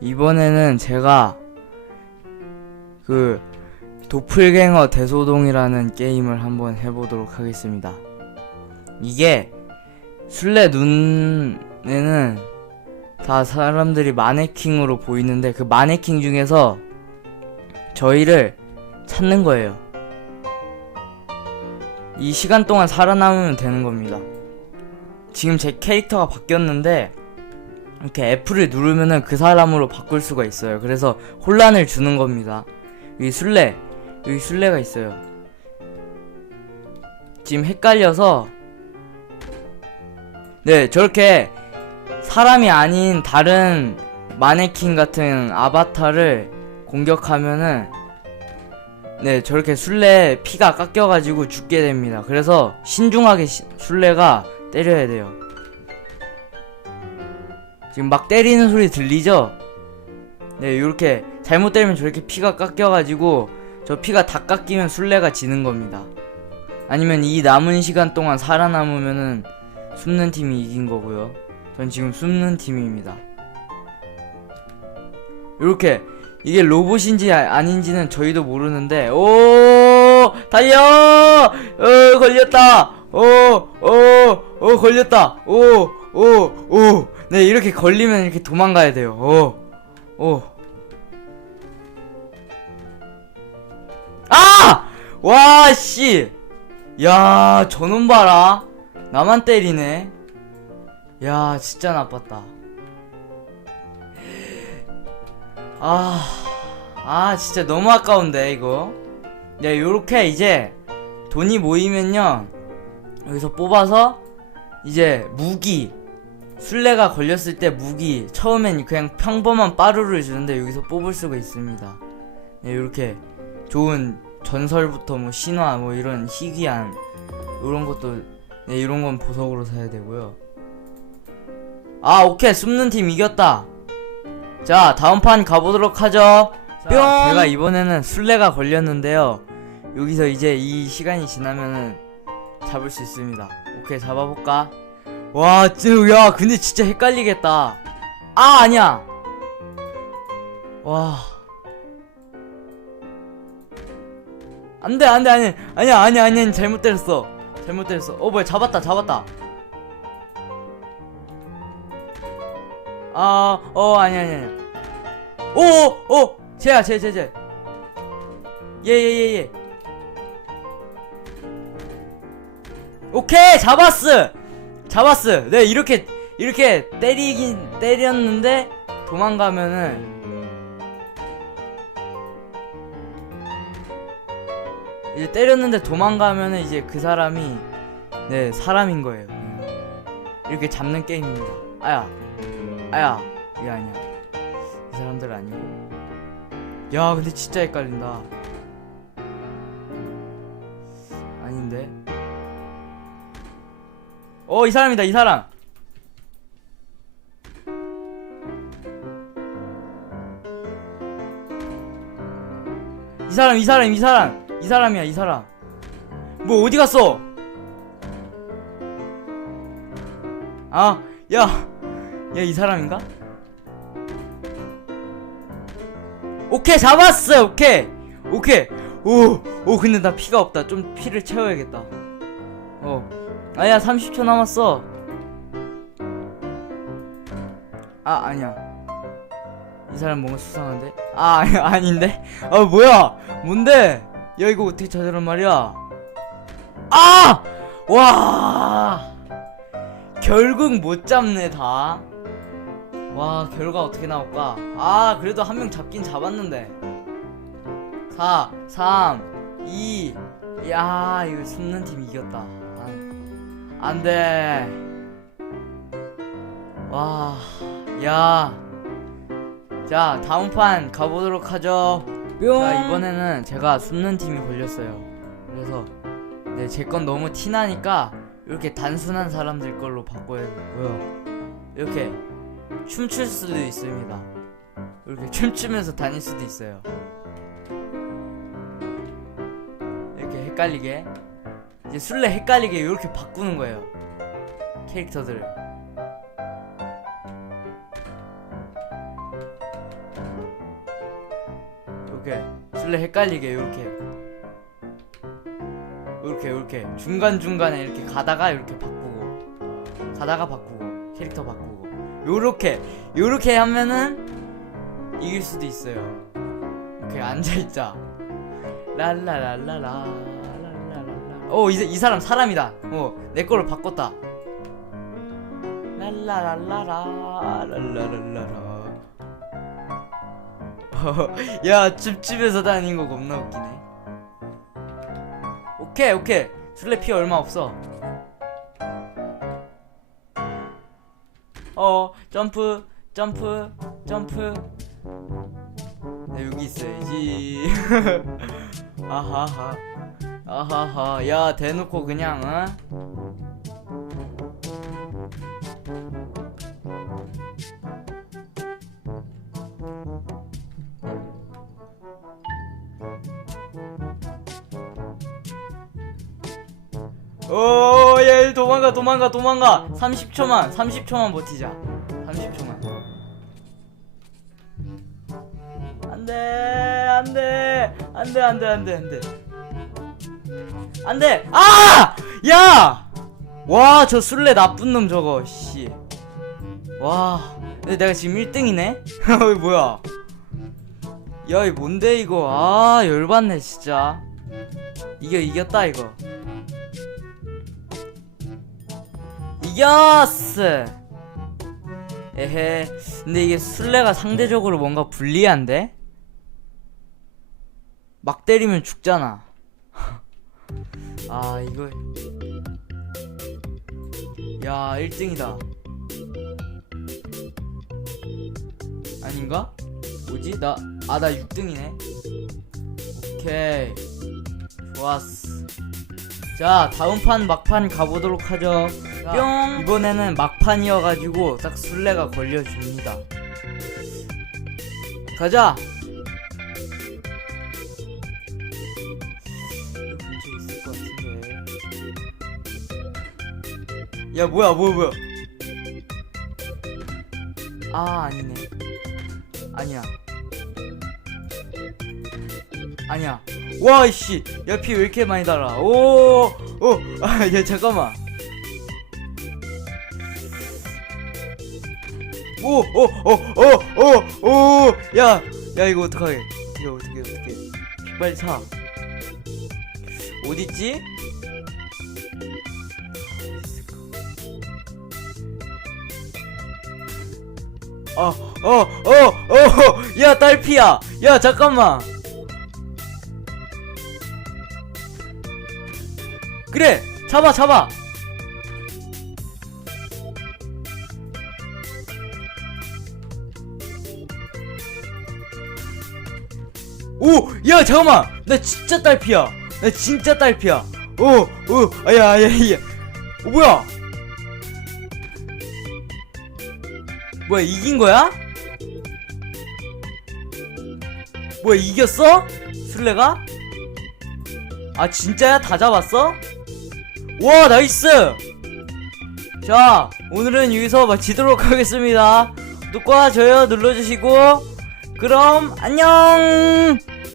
이번에는 제가 그 도플갱어 대소동이라는 게임을 한번 해보도록 하겠습니다. 이게 술래 눈에는 다 사람들이 마네킹으로 보이는데 그 마네킹 중에서 저희를 찾는 거예요. 이 시간 동안 살아남으면 되는 겁니다. 지금 제 캐릭터가 바뀌었는데 이렇게 F를 누르면은 그 사람으로 바꿀 수가 있어요. 그래서 혼란을 주는 겁니다. 여기 술래, 여기 술래가 있어요. 지금 헷갈려서 네 저렇게 사람이 아닌 다른 마네킹 같은 아바타를 공격하면은 네 저렇게 술래 피가 깎여가지고 죽게 됩니다. 그래서 신중하게 시- 술래가 때려야 돼요. 지금 막 때리는 소리 들리죠? 네, 이렇게 잘못 때리면 저렇게 피가 깎여가지고 저 피가 다 깎이면 술래가 지는 겁니다. 아니면 이 남은 시간 동안 살아남으면은 숨는 팀이 이긴 거고요. 전 지금 숨는 팀입니다. 이렇게 이게 로봇인지 아- 아닌지는 저희도 모르는데 오 달려 어 걸렸다 오오오 걸렸다 오오오 네 이렇게 걸리면 이렇게 도망가야 돼요 오 오 아! 와, 씨! 야, 저놈 봐라. 나만 때리네. 야, 진짜 나빴다. 아, 아, 진짜 너무 아까운데, 이거. 네, 요렇게 이제 돈이 모이면요. 여기서 뽑아서 이제 무기. 술래가 걸렸을 때 무기. 처음엔 그냥 평범한 빠루를 주는데 여기서 뽑을 수가 있습니다. 네, 요렇게 좋은 전설부터 뭐 신화 뭐 이런 희귀한 이런 것도 네, 이런 건 보석으로 사야 되고요. 아 오케이 숨는 팀 이겼다. 자 다음 판 가보도록 하죠. 뿅. 제가 이번에는 술래가 걸렸는데요. 여기서 이제 이 시간이 지나면은 잡을 수 있습니다. 오케이 잡아볼까? 와, 쯔, 야, 근데 진짜 헷갈리겠다. 아, 아니야. 와. 안 돼 안 돼 아니 아니야 아니야 아니야 잘못 때렸어. 잘못 때렸어. 어 뭐야 잡았다 잡았다. 아 어 아니야 아니야 아니야 오오 쟤야 쟤 쟤 쟤. 예 예 예 예 오케이 잡았어 잡았어 네 이렇게 이렇게 때리긴 때렸는데 도망가면은 이제 때렸는데 도망가면은 이제 그 사람이 네 사람인 거예요. 이렇게 잡는 게임입니다. 아야, 아야, 이게 아니야. 이 사람들 아니고. 야, 근데 진짜 헷갈린다. 어, 이 사람이다, 이 사람. 이 사람, 이 사람, 이 사람. 이 사람이야, 이 사람. 뭐 어디 갔어? 아, 야, 야, 이 사람인가? 오케이, 잡았어, 오케이, 오케이. 오, 오, 근데 나 피가 없다. 좀 피를 채워야겠다. 어, 아야, 30초 남았어. 아, 아니야. 이 사람 뭔가 수상한데? 아, 아닌데? 아, 뭐야? 뭔데? 야 이거 어떻게 찾으란 말이야 아! 와 결국 못 잡네 다 와 결과 어떻게 나올까 아 그래도 한 명 잡긴 잡았는데 4 3 2야 이거 숨는 팀 이겼다 아, 안돼. 와야. 자 다음 판 가보도록 하죠. 자 이번에는 제가 숨는 팀이 걸렸어요. 그래서 네 제 건 너무 티나니까 이렇게 단순한 사람들 걸로 바꿔야 되고요. 이렇게 춤출 수도 있습니다. 이렇게 춤추면서 다닐 수도 있어요. 이렇게 헷갈리게 이제 술래 헷갈리게 이렇게 바꾸는 거예요. 캐릭터들을. 이렇게 술래 헷갈리게 이렇게. 이렇게 이렇게. 중간중간에 이렇게 가다가 이렇게 바꾸고. 가다가 바꾸고. 캐릭터 바꾸고. 요렇게. 요렇게 하면은 이길 수도 있어요. 이렇게 앉아있자. 랄랄랄라라. 어 이 이 사람 사람이다. 어 내 걸로 바꿨다. 랄라랄라라 랄라랄라라. 야 줍줍에서 다닌 거 겁나 웃기네. 오케이 오케이. 술래 피 얼마 없어. 어 점프 점프 점프. 나 여기 있어야지. 아하하 아하하 야 대놓고 그냥 어? 오, 얘 도망가, 도망가, 도망가. 30초만, 30초만 버티자. 30초만. 안 돼, 안 돼, 안 돼, 안 돼, 안 돼, 안 돼. 안 돼! 아! 야! 와, 저 술래 나쁜 놈 저거, 씨. 와, 근데 내가 지금 1등이네? 어이, 뭐야. 야, 이 뭔데, 이거. 아, 열받네, 진짜. 이겨, 이겼다, 이거. 이겼어. 에헤. 근데 이게 술래가 상대적으로 뭔가 불리한데? 막 때리면 죽잖아. 아, 이거. 야, 1등이다. 아닌가? 뭐지? 나, 아, 나 6등이네. 오케이. 좋았어. 자, 다음 판 막판 가보도록 하죠. 뿅! 이번에는 막판이어가지고 딱 술래가 걸려줍니다. 가자! 야, 뭐야, 뭐야, 뭐야. 아, 아니네. 아니야. 아니야. 와, 이씨. 야, 피 왜 이렇게 많이 달아. 오, 오, 아, 야, 잠깐만. 오, 오, 오, 오, 오, 오, 야, 야, 이거 어떡하게. 이거 어떡해, 어떡해. 빨리 차. 어딨지? 어, 어, 어, 어, 야, 딸피야. 야, 잠깐만. 그래, 잡아, 잡아. 오, 야, 잠깐만. 나 진짜 딸피야. 나 진짜 딸피야. 오, 오, 아야, 아야, 아야. 어, 뭐야? 뭐야, 이긴 거야? 뭐야, 이겼어? 술래가? 아, 진짜야? 다 잡았어? 와, 나이스! 자, 오늘은 여기서 마치도록 하겠습니다. 구독과 좋아요 눌러주시고, 그럼, 안녕!